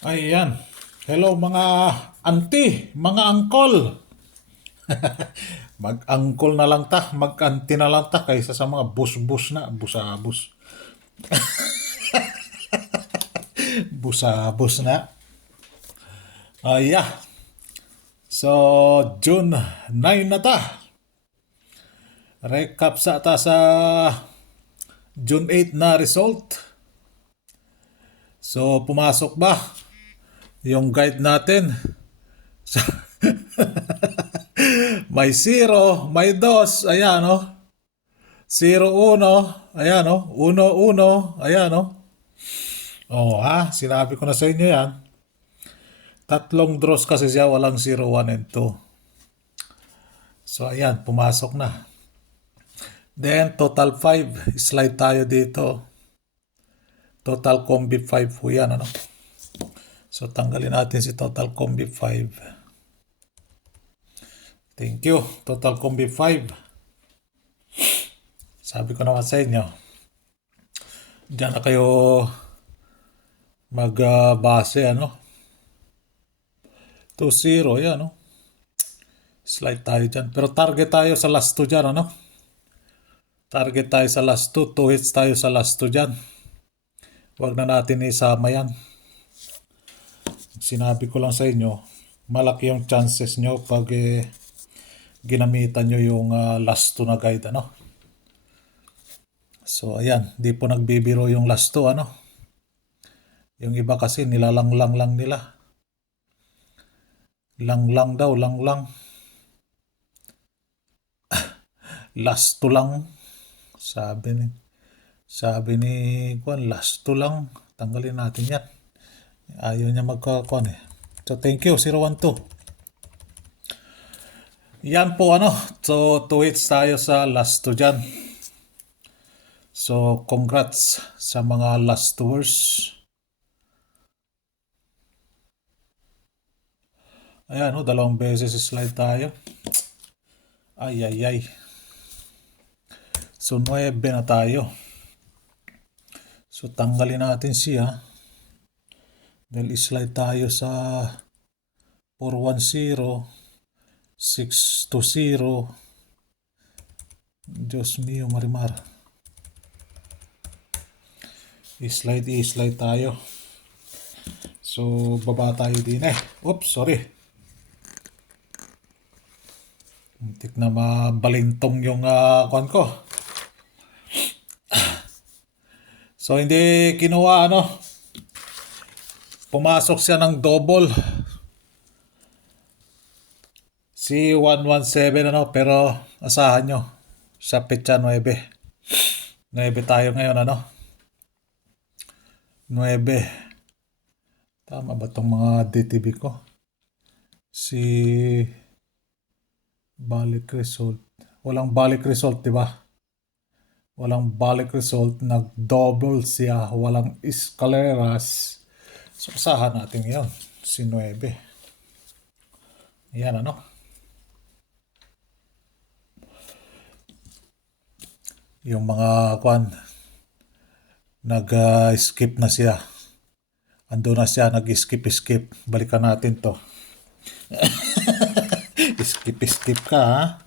Ayan. Hello mga auntie, mga uncle. Mag-uncle na lang ta, mag-auntie na lang ta kaysa sa mga bus-bus na, busabus. Busabus na. Yeah. So, June 9 na ta. Recap sa June 8 na result. So, pumasok ba yung guide natin? May 0, may 2, ayan o. 0, 1, ayan o. 1, 1, ayan o. Oh ha, sinabi ko na sa inyo yan. Tatlong draws kasi siya, walang 0, 1, and 2. So ayan, pumasok na. Then total 5, slide tayo dito. Total combi 5 po yan, ano. So tanggalin natin si total combi 5. Thank you, total combi 5. Sabi ko naman sa inyo, diyan na kayo magbase, ano. 2-0, yan, no. Slide tayo dyan. Pero target tayo sa last 2 dyan, ano. Target tayo sa last 2. 2 hits tayo sa last 2 dyan. Huwag na natin isama yan. Sinabi ko lang sa inyo, malaki yung chances nyo pag ginamitan nyo yung last 2 na guide, ano. So, ayan. Di po nagbibiro yung last 2, ano. Yung iba kasi nilalanglang lang nila. Langlang daw, langlang. Last 2 lang. Sabi ni Kwan, last 2 lang. Tanggalin natin yan. Ayaw niya magkakuan eh. So, thank you, 012. Yan po, ano. So, 2 hits tayo sa last 2 dyan. So, congrats sa mga last tours. Ayan, oh, 2 beses slide tayo. Ay, ay, ay. So, 9 na tayo. So, tanggalin natin siya. Dahil slide tayo sa 410, 620. Diyos mio, marimar. I-slide tayo. So, baba tayo din eh. Oops, sorry. Muntik na mabalintong yung kuan ko. So, hindi kinuha, ano. Pumasok siya ng double. Si 117, ano, pero asahan nyo. Sa petsa 9. 9 tayo ngayon, ano. 9. Tama ba itong mga DTV ko? Si balik result. Walang balik result, di ba? Walang balik result. Nag-double siya. Walang escaleras. So, usahan natin ngayon. Si 9. Ayan, ano? Yung mga kwan, nag-skip na siya. Ando na siya, nag-skip. Balikan natin to. Skip ka, ha?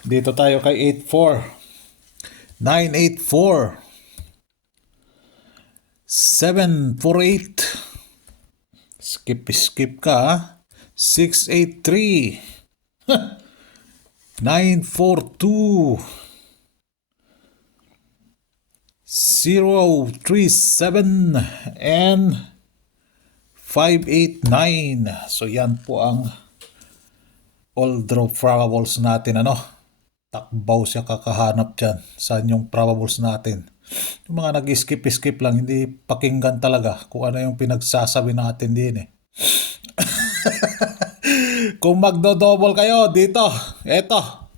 Dito tayo kay 84. 984. 748. Skip ka, ha? 683. 942. 037 and 589. So yan po ang all draw probables natin, ano. Takbaw siya kakahanap dyan. Saan yung probables natin? Yung mga nag-skip lang, hindi pakinggan talaga kung ano yung pinagsasabi natin din eh. Kung magdo-double kayo dito, eto,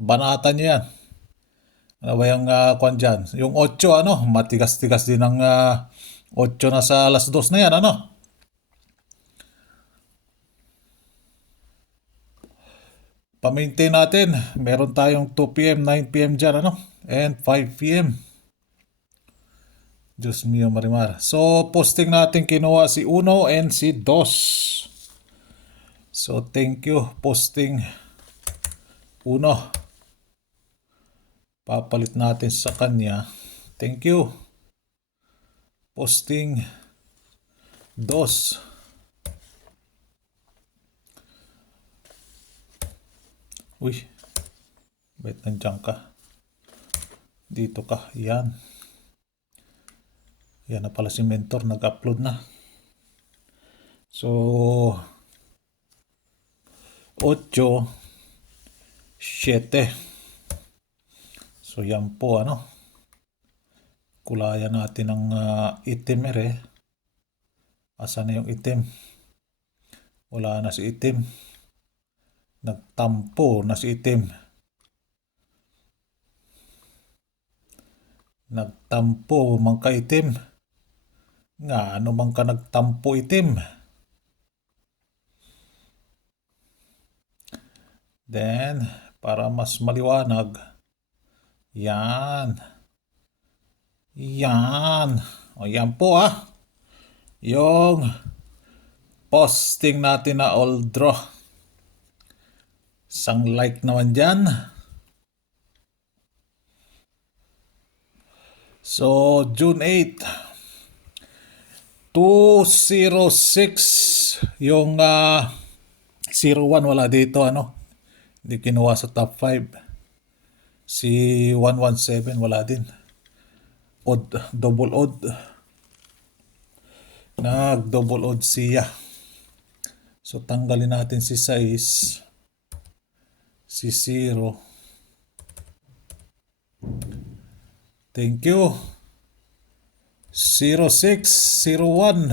banatan nyo yan. Ano ba yung kwan dyan? Yung 8, ano? Matigas-tigas din ang 8 na sa alas 2 na yan, ano? Pa-maintain natin. Meron tayong 2 p.m., 9 p.m. dyan, ano? And 5 p.m. Diyos mio, Marimar. So, posting natin kinuha si Uno and si Dos. So, thank you, posting Uno. Papalit natin sa kanya. Thank you. Posting Dos. Uy, wait, nandiyan ka. Dito ka, yan. Yan na pala si Mentor, nag-upload na. So, 8, 7. So, yan po, kulayan natin ng itim Asa na yung itim? Wala na si itim. Nagtampo na si itim. Nagtampo man ka itim. Nga, ano man ka nagtampo itim? Then, para mas maliwanag, yan. Yan. O yan po yung posting natin na old draw. Isang like naman dyan. So, June 8, 206 yung 01 wala dito hindi kinuha sa top 5. Si 117 wala din. Odd, double odd. Nag-double odd siya. So, tanggalin natin si 6, si 0. Thank you. 0601.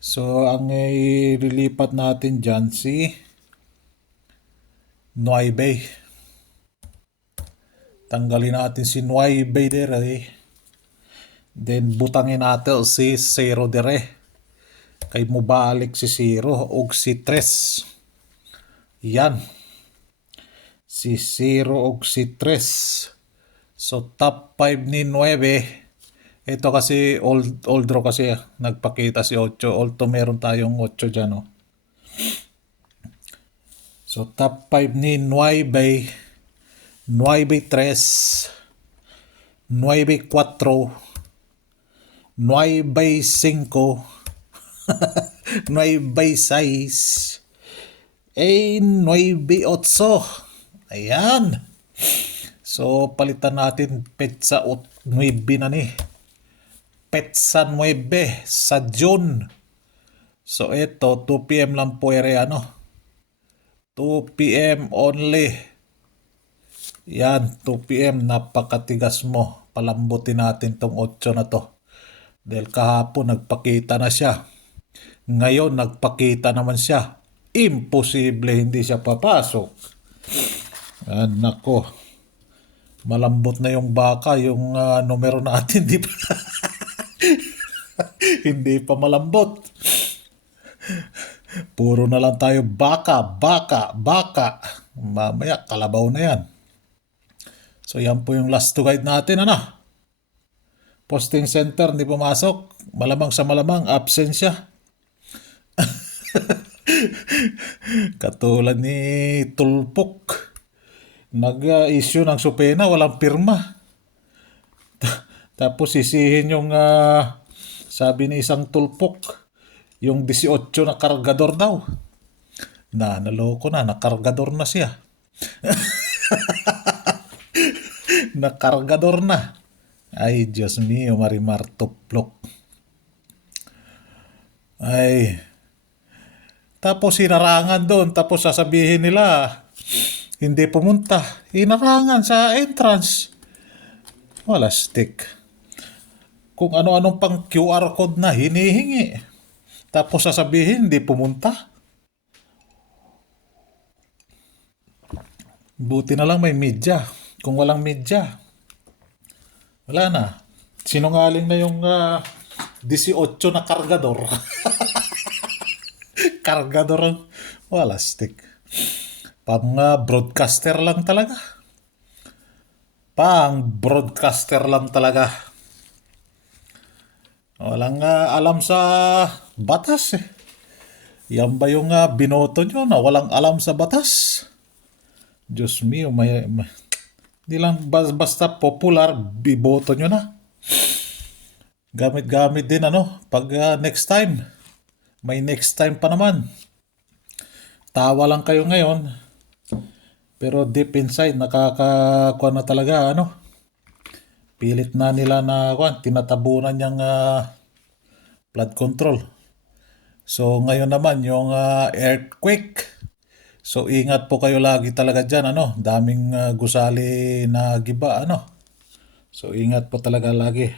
So, ang ililipat natin dyan si 9. Tanggalin natin si 9 dire. Then, butangin natin si 0 dire. Kay mo balik si 0 o si 3. Yan. Si 0 o si 3. So, top 5 ni 9. Ito kasi, old draw kasi nagpakita si 8. Although meron tayong 8 dyan. So, top 5 ni 9. 9-3. 9-4. 9-5. 9-6. 9-8. Ayan. So, palitan natin petsa 9 na ni. Petsa 9 sa June. So, ito, 2 p.m. lang po 2 p.m. only. Yan, 2 p.m. Napakatigas mo. Palambutin natin tong 8 na to. Dahil kahapon nagpakita na siya. Ngayon, nagpakita naman siya. Imposible hindi siya papasok. Nako. Malambot na yung baka, yung numero natin, di pa hindi pa malambot. Puro na lang tayo baka. Mamaya kalabaw na yan. So yan po yung last to guide natin. Posting center, hindi pumasok. Malamang sa malamang, absensya. Katulad ni Tulpok. Nag-issue ng supena, walang pirma. Tapos sisihin yung sabi ni isang Tulpok, yung 18 na kargador daw. Naloko na, nakargador na siya. Nakargador na. Ay, Diyos mio, Marimar Tuplok. Ay. Tapos hinarangan doon, tapos sasabihin nila, hindi pumunta. Hinarangan sa entrance. Wala stick. Kung ano-anong pang QR code na hinihingi. Tapos sasabihin, hindi pumunta. Buti na lang may media. Kung walang media, wala na. Sinungaling na yung 18 na kargador. Kargador. Wala stick. Pang broadcaster lang talaga. Walang alam sa batas eh. Yan ba yung binoto nyo na walang alam sa batas? Diyos mio, di lang basta popular, biboto nyo na. Gamit-gamit din ano, pag next time, may next time pa naman. Tawa lang kayo ngayon, pero deep inside, nakakakuha na talaga, ano, pilit na nila na, tinatabunan niyang flood control. So, ngayon naman, yung earthquake. So, ingat po kayo lagi talaga dyan, ano, daming gusali na giba, ano. So, ingat po talaga lagi.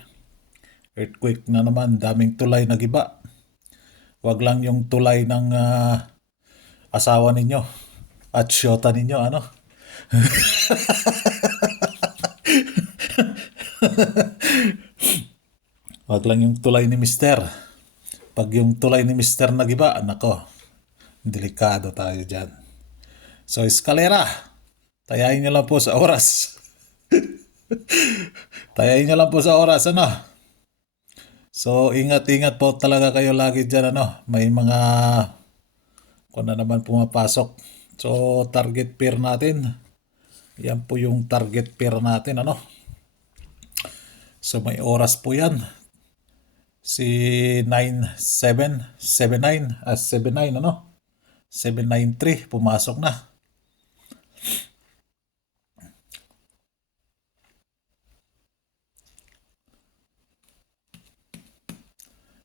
Earthquake na naman, daming tulay na giba. Wag lang yung tulay ng asawa ninyo at syota ninyo, ano. Wag lang yung tulay ni Mister. Pag yung tulay ni Mister nagiba, nako, delikado tayo dyan. So, eskalera, tayain nyo lang po sa oras. Tayain nyo lang po sa oras, ano. So, ingat-ingat po talaga kayo lagi dyan, ano. May mga, kung na naman pumapasok. So, target pair natin. Yan po yung target pair natin, ano. So, may oras po yan. Si 9779 79 ano 793 pumasok na.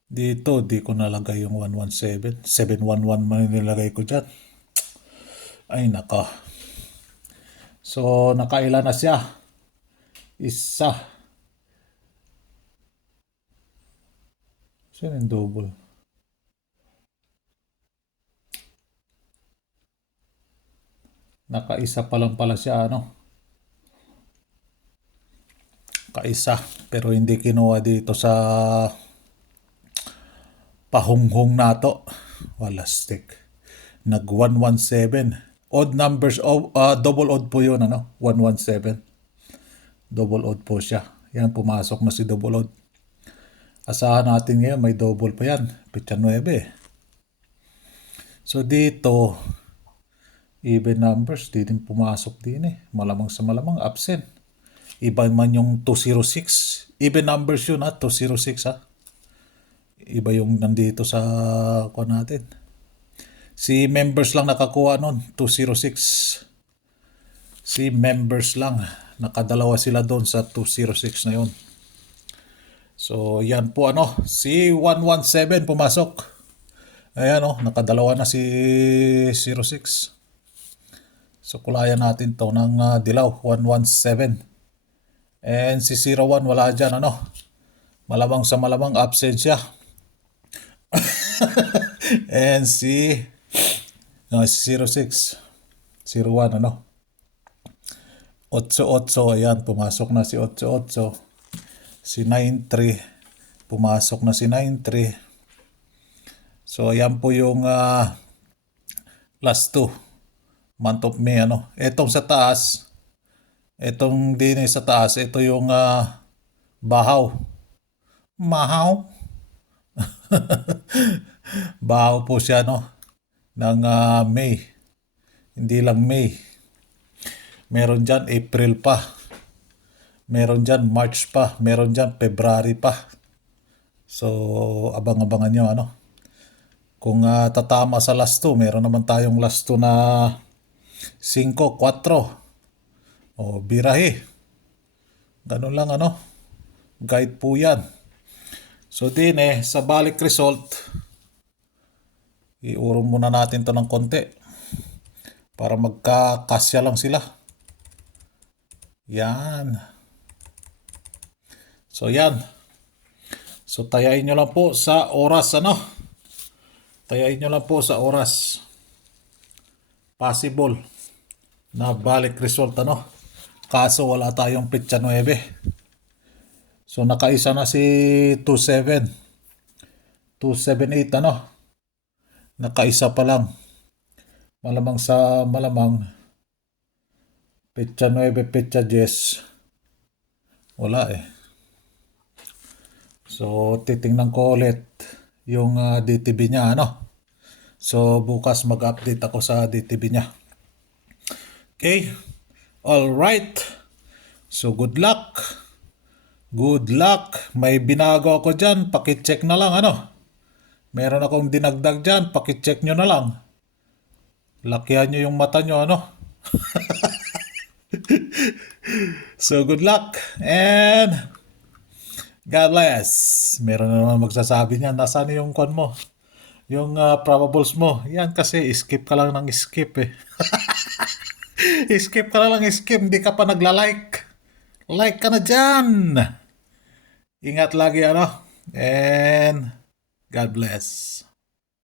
Dito di ko nalagay yung 117 711 man nilagay ko dyan. Ay naka. So nakailan na siya? Isa. Saan yung double? Nakaisa pa lang pala siya, ano. Kaisa. Pero hindi kinuha dito sa pahunghong nato. Wala stick. Nag 117. Odd numbers, double odd po yun, ano. 117. Double odd po siya. Yan, pumasok na si double odd. Asahan natin ngayon, may double pa yan. Pitsa 9. So dito, even numbers, di din pumasok din eh. Malamang sa malamang, absent. Iba man yung 206. Even numbers yun ha, 206 ha. Iba yung nandito sa kuha natin. Si members lang nakakuha nun, 206. Si members lang. Nakadalawa sila doon sa 206 na yun. So, yan po ano. Si 117 pumasok. Ayan o, nakadalawa na si 06. So, kulayan natin to ng dilaw, 117. And si 01 wala dyan, ano. Malamang sa malamang absent siya. And si 06. 01, ano. 88, ayan, pumasok na si 88. Si 93, pumasok na si 93. So, ayan po yung last two. Month of May, ano. Etong sa taas, etong din sa taas, ito yung bahaw. Mahaw. Bahaw po siya, no, ng May. Hindi lang May. Meron dyan April pa. Meron dyan March pa. Meron dyan February pa. So, abang-abangan nyo, ano. Kung tatama sa last 2, meron naman tayong last 2 na 5, 4. O, birahe. Ganun lang, ano. Guide po yan. So, din sa balik result, iurong muna natin to ng konti para magkakasya lang sila. Yan. So, yan. So, tayain nyo lang po sa oras, ano. Tayain nyo lang po sa oras. Possible na balik result, ano. Kaso wala tayong pitsa 9. So, nakaisa na si 27. 278, ano. Nakaisa pa lang. Malamang sa malamang. Pitsa 9, pitsa 10. Wala eh. So, titingnan ko ulit yung DTB niya, ano? So, bukas mag-update ako sa DTB niya. Okay? All right. So, good luck. Good luck. May binago ako dyan. Pakicheck na lang, ano? Meron akong dinagdag dyan. Pakicheck nyo na lang. Lakihan nyo yung mata nyo, ano? So, good luck. And God bless. Meron na naman magsasabi niyan. Nasaan yung kwan mo? Yung probables mo. Yan kasi, skip ka lang ng skip eh. Skip ka lang ng skip. Hindi ka pa nagla-like. Like ka na dyan. Ingat lagi, ano? And God bless.